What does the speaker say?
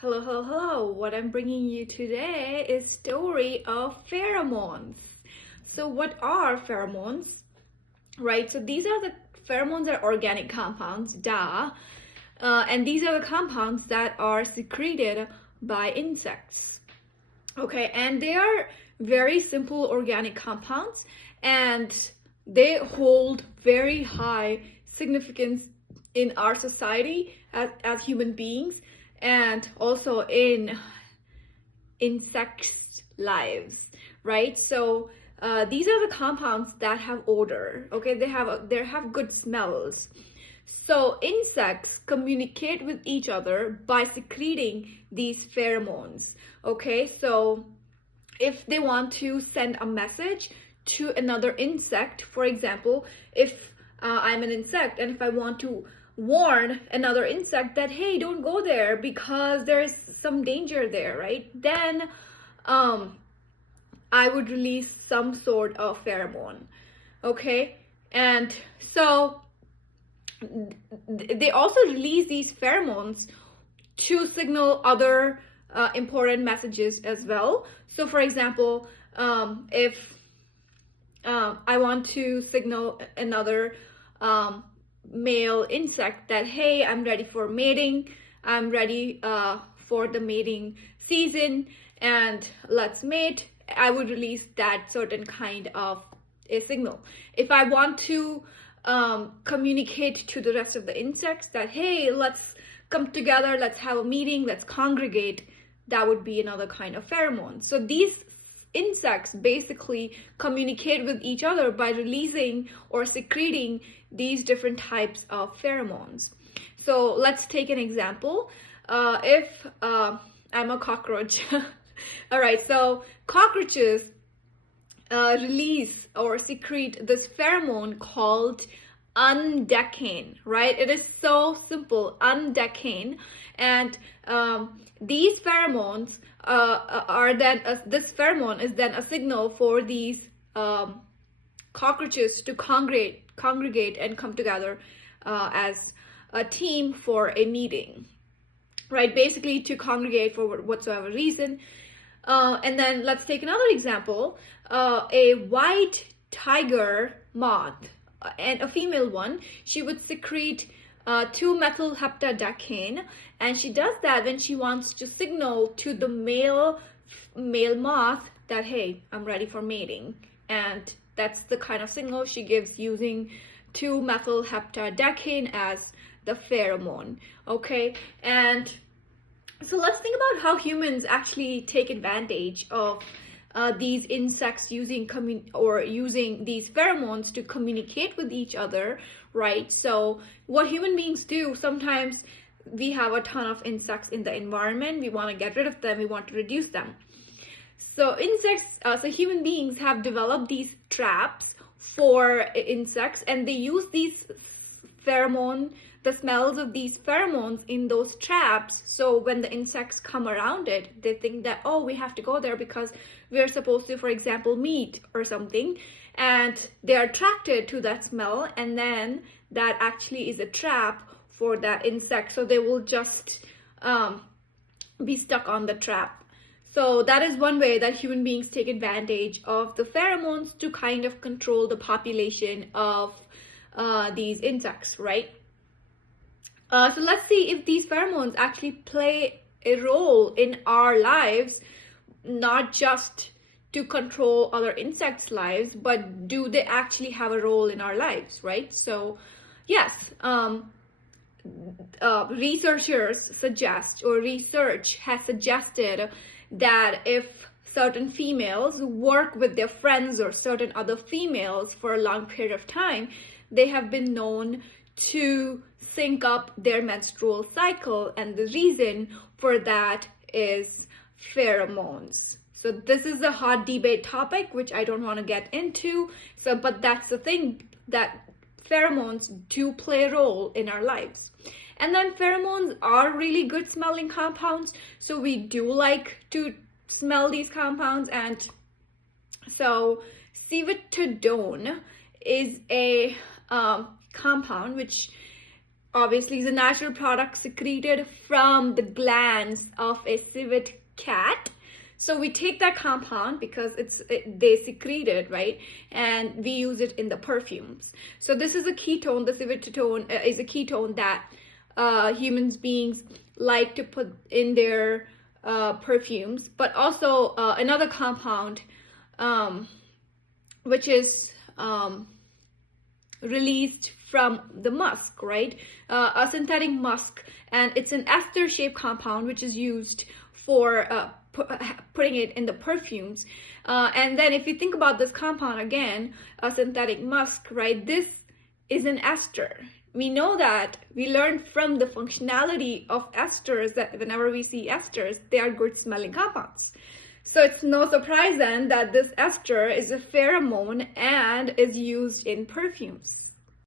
Hello, hello, hello. What I'm bringing you today is story of pheromones. So what are pheromones? Right, so these are the pheromones are organic compounds, duh. And these are the compounds that are secreted by insects. Okay, and they are very simple organic compounds and they hold very high significance in our society as human beings and also in insects' lives, right? So these are the compounds that have odor. Okay, they have good smells. So insects communicate with each other by secreting these pheromones. Okay, so if they want to send a message to another insect, for example, if I'm an insect and if I want to warn another insect that, hey, don't go there because there's some danger there, right? Then I would release some sort of pheromone. Okay, and so they also release these pheromones to signal other important messages as well. So for example, if I want to signal another male insect that, hey, I'm ready for mating, I'm ready for the mating season, and let's mate, I would release that certain kind of a signal. If I want to communicate to the rest of the insects that, hey, let's come together, let's have a meeting, let's congregate, that would be another kind of pheromone. So these insects basically communicate with each other by releasing or secreting these different types of pheromones. So let's take an example. If I'm a cockroach, all right, so cockroaches release or secrete this pheromone called undecane, right? It is so simple, undecane. And these pheromones are then, this pheromone is then a signal for these cockroaches to congregate and come together as a team for a meeting, right? Basically to congregate for whatsoever reason. And then let's take another example. A white tiger moth and a female one, she would secrete 2-methylheptadecane, and she does that when she wants to signal to the male moth that, hey, I'm ready for mating. And that's the kind of signal she gives using 2-methylheptadecane as the pheromone. Okay, and so let's think about how humans actually take advantage of these insects using these pheromones to communicate with each other, right? So what human beings do, sometimes we have a ton of insects in the environment, we want to get rid of them, we want to reduce them. So human beings have developed these traps for insects, and they use the smells of these pheromones in those traps. So when the insects come around it, they think that, oh, we have to go there because we're supposed to, for example, meet or something. And they're attracted to that smell. And then that actually is a trap for that insect. So they will just be stuck on the trap. So that is one way that human beings take advantage of the pheromones to kind of control the population of these insects, right? So let's see if these pheromones actually play a role in our lives, not just to control other insects' lives, but do they actually have a role in our lives, right? So yes, research has suggested that if certain females work with their friends or certain other females for a long period of time, they have been known to sync up their menstrual cycle, and the reason for that is pheromones. So this is a hot debate topic which I don't want to get into, but that's the thing, that pheromones do play a role in our lives. And then pheromones are really good smelling compounds, so we do like to smell these compounds. And so civetidone is a compound which obviously is a natural product secreted from the glands of a civet cat. So we take that compound because they secrete it, right? And we use it in the perfumes. So this is a ketone. The civetone is a ketone that humans beings like to put in their perfumes. But also another compound, which is released from the musk, right? A synthetic musk, and it's an ester-shaped compound which is used for putting it in the perfumes. And then if you think about this compound again, a synthetic musk, right? This is an ester. We know that, we learned from the functionality of esters that whenever we see esters, they are good smelling compounds. So it's no surprise then that this ester is a pheromone and is used in perfumes.